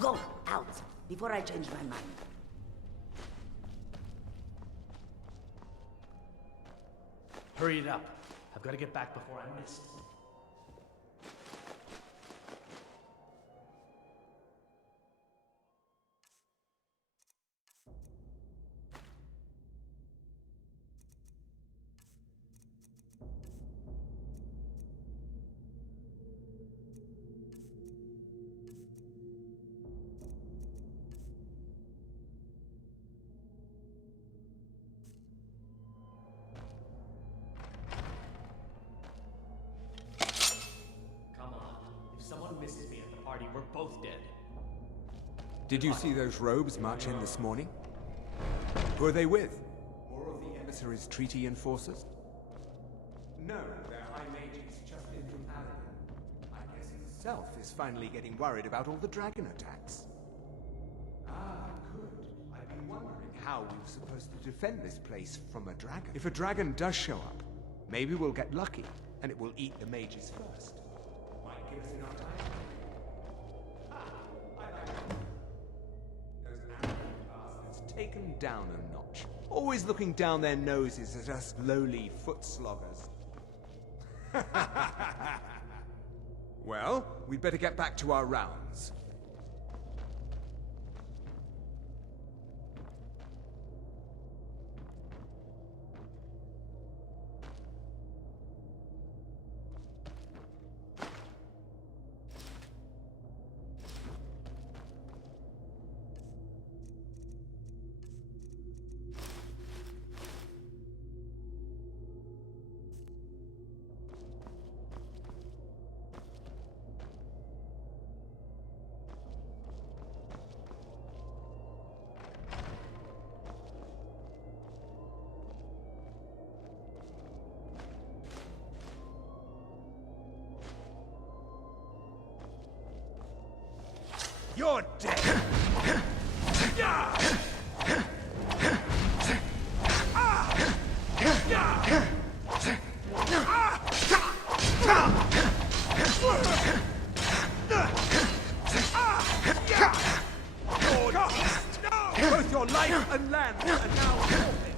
Go, out, before I change my mind. Hurry it up. I've got to get back before I miss it. party, we're both dead. Did you see those robes march in this morning? Who are they with? More of the emissaries' treaty enforcers? No, they're high mages just in from Aragon. I guess himself is finally getting worried about all the dragon attacks. Ah, good. I've been wondering how we were supposed to defend this place from a dragon. If a dragon does show up, maybe we'll get lucky, and it will eat the mages first. Might give us enough time. I like it. Those arrogant bastards taken down a notch. Always looking down their noses at us lowly foot sloggers. Well, we'd better get back to our rounds. You're dead! Both your life and land are now forfeit.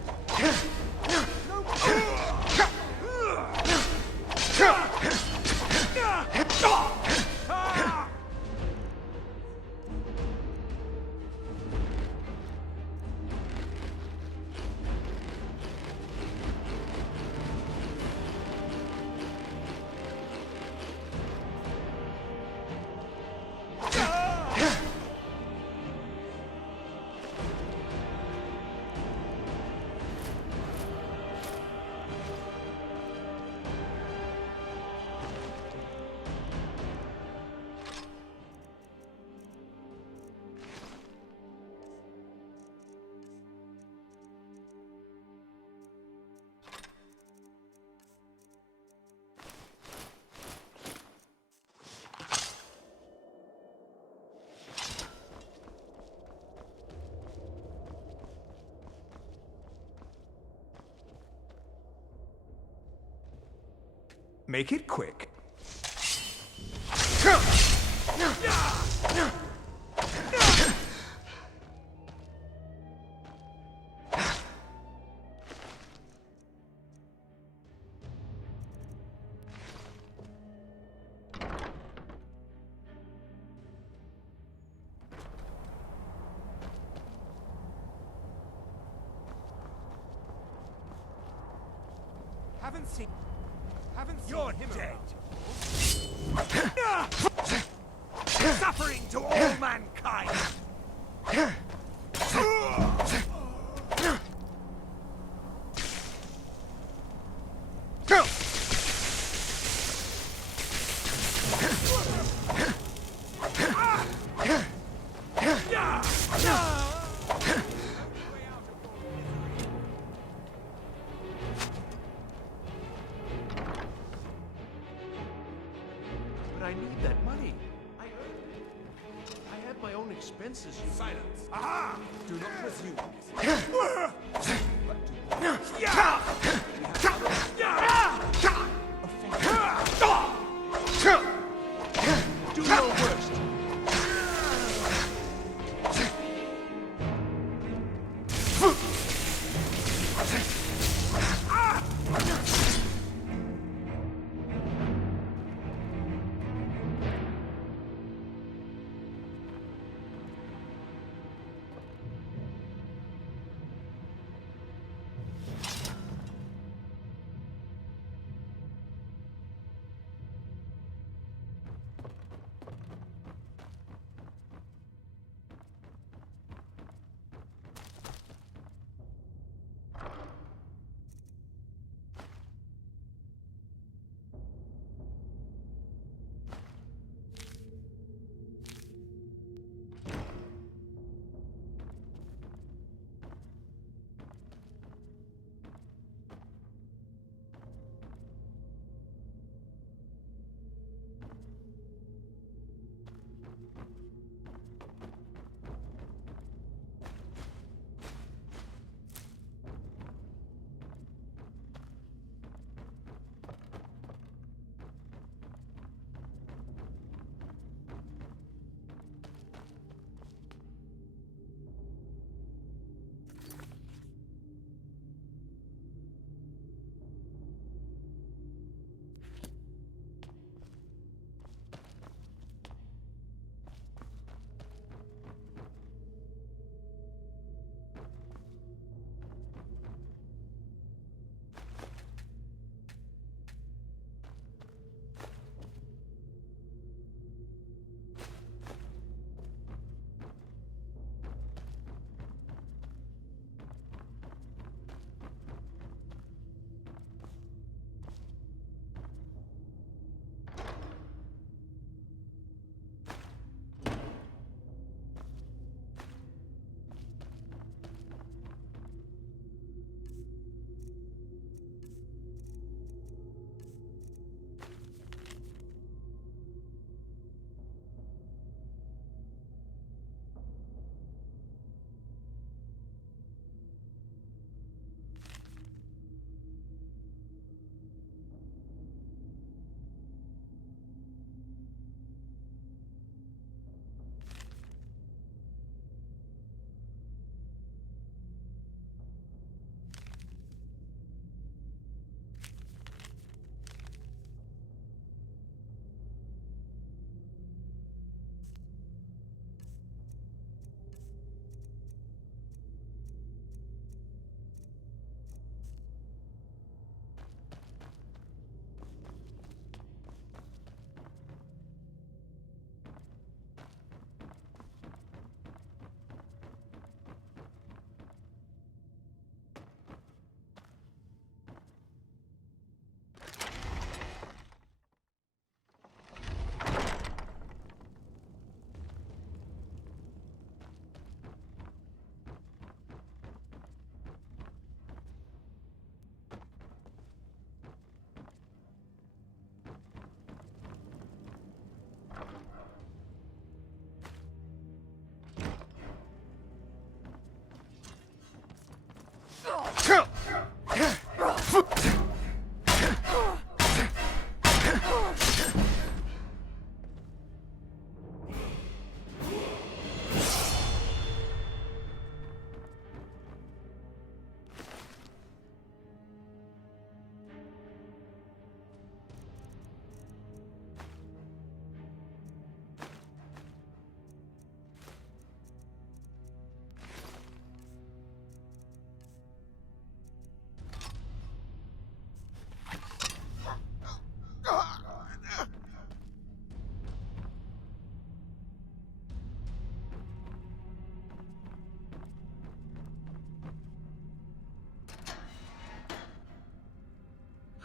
Make it quick. You're dead. Suffering to all mankind. I need that money. I earned it. I had my own expenses. Silence. Aha! Do not presume. But do your worst.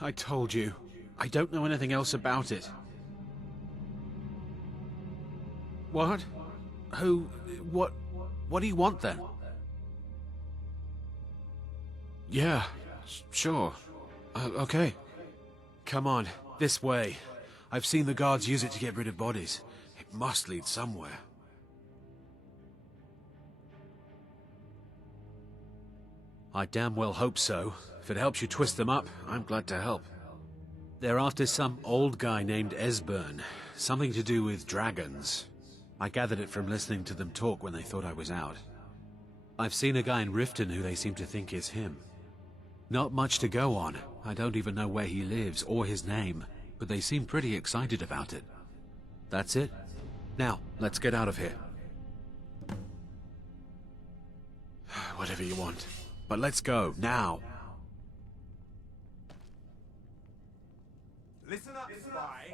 I told you. I don't know anything else about it. What? Who? What do you want then? Yeah, sure. Okay. Come on, this way. I've seen the guards use it to get rid of bodies. It must lead somewhere. I damn well hope so. If it helps you twist them up, I'm glad to help. They're after some old guy named Esbern. Something to do with dragons. I gathered it from listening to them talk when they thought I was out. I've seen a guy in Riften who they seem to think is him. Not much to go on. I don't even know where he lives or his name, but they seem pretty excited about it. That's it. Now, let's get out of here. Whatever you want. But let's go, now. Listen up, spy.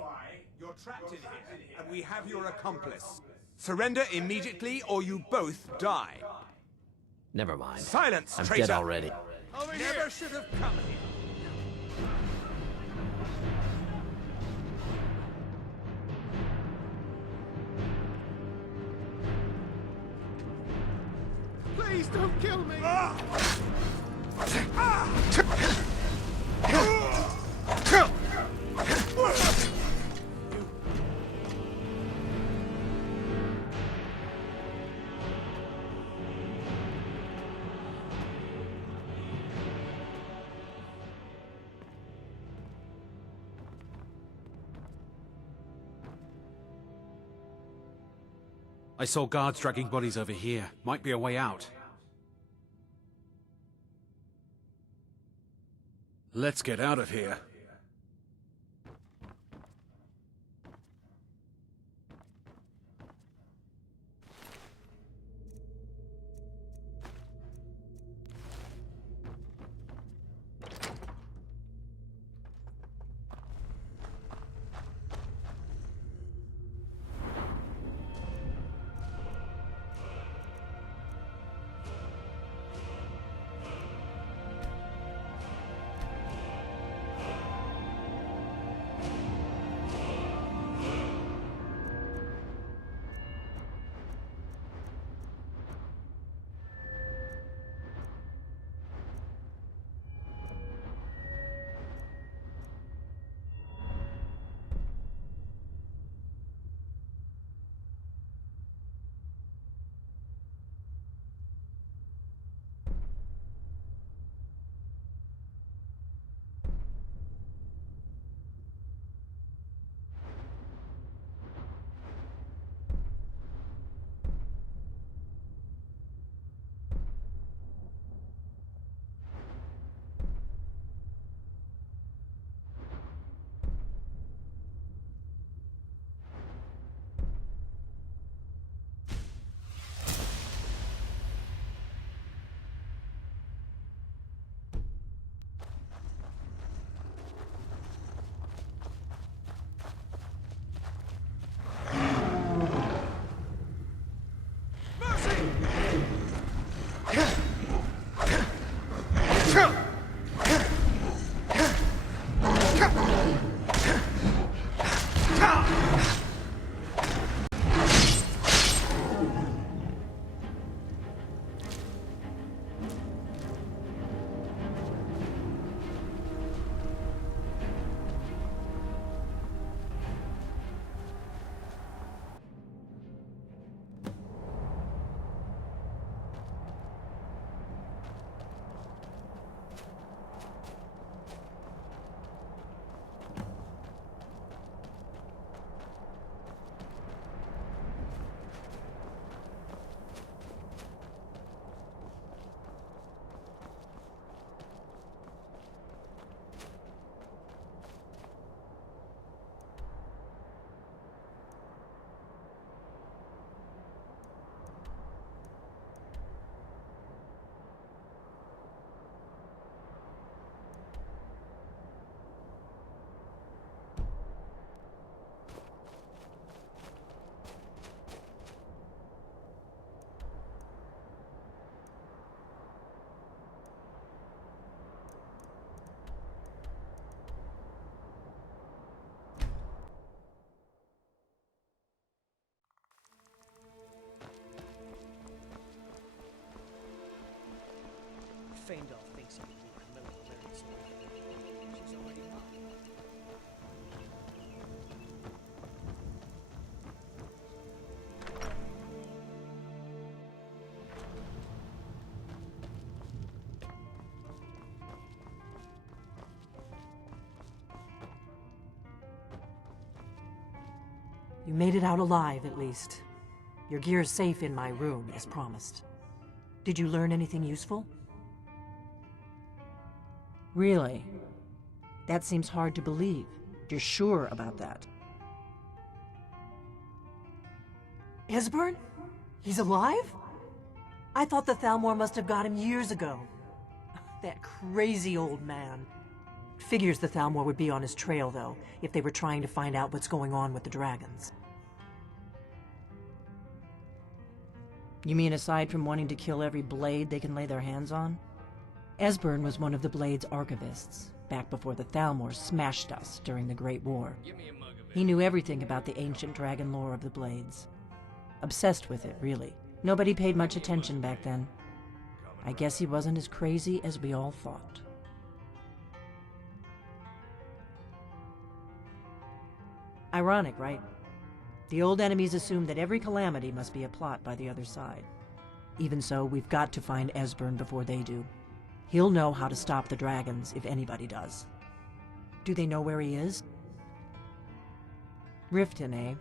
You're trapped in here, and we have your accomplice. Surrender immediately, or you both die. Never mind. Silence, I'm traitor! dead already. Never should have come here. Please don't kill me! I saw guards dragging bodies over here. Might be a way out. Let's get out of here. You made it out alive, at least. Your gear's safe in my room, as promised. Did you learn anything useful? Really? That seems hard to believe. You're sure about that? Esbern? He's alive? I thought the Thalmor must have got him years ago. That crazy old man. Figures the Thalmor would be on his trail, though, if they were trying to find out what's going on with the dragons. You mean aside from wanting to kill every blade they can lay their hands on? Esbern was one of the Blade's archivists, back before the Thalmor smashed us during the Great War. He knew everything about the ancient dragon lore of the Blades. Obsessed with it, really. Nobody paid much attention back then. I guess he wasn't as crazy as we all thought. Ironic, right? The old enemies assumed that every calamity must be a plot by the other side. Even so, we've got to find Esbern before they do. He'll know how to stop the dragons, if anybody does. Do they know where he is? Riften, eh?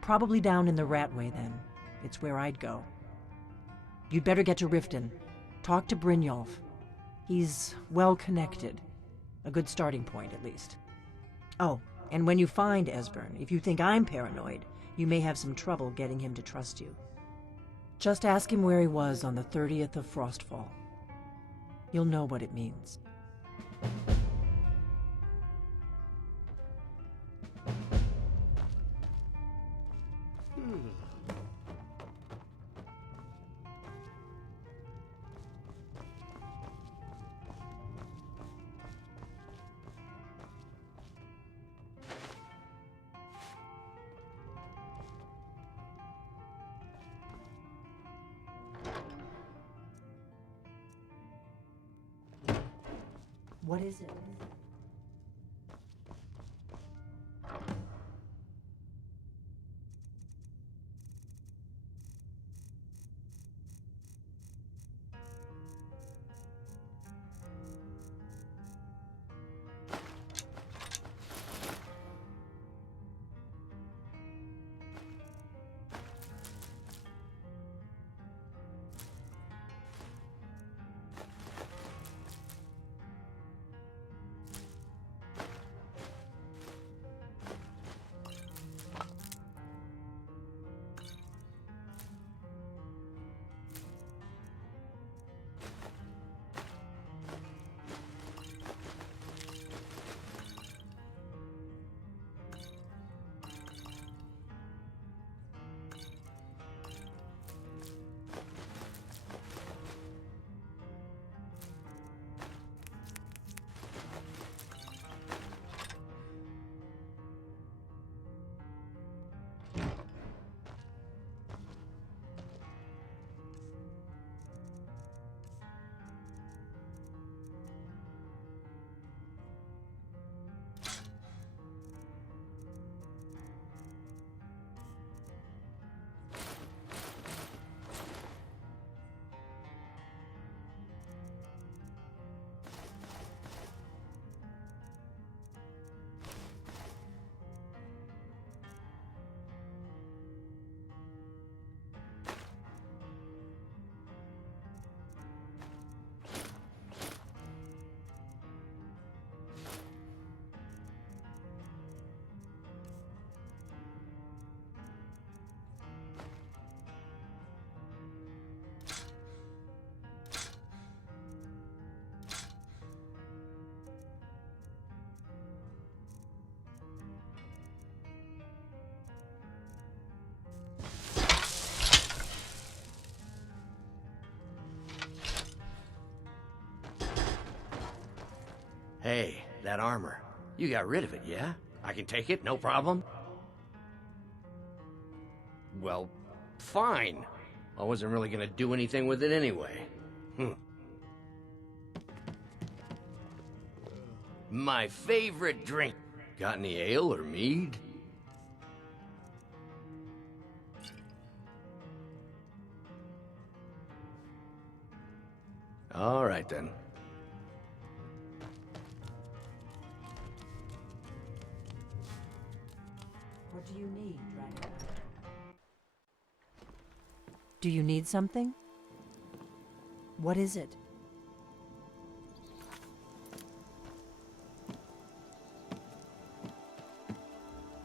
Probably down in the Ratway, then. It's where I'd go. You'd better get to Riften. Talk to Brynjolf. He's well-connected. A good starting point, at least. Oh, and when you find Esbern, if you think I'm paranoid, you may have some trouble getting him to trust you. Just ask him where he was on the 30th of Frostfall. You'll know what it means. What is it? Hey, that armor. You got rid of it, yeah? I can take it, no problem? Well, fine. I wasn't really gonna do anything with it anyway. My favorite drink. Got any ale or mead? All right, then. What What do you need, Dragon? Do you need something? What is it?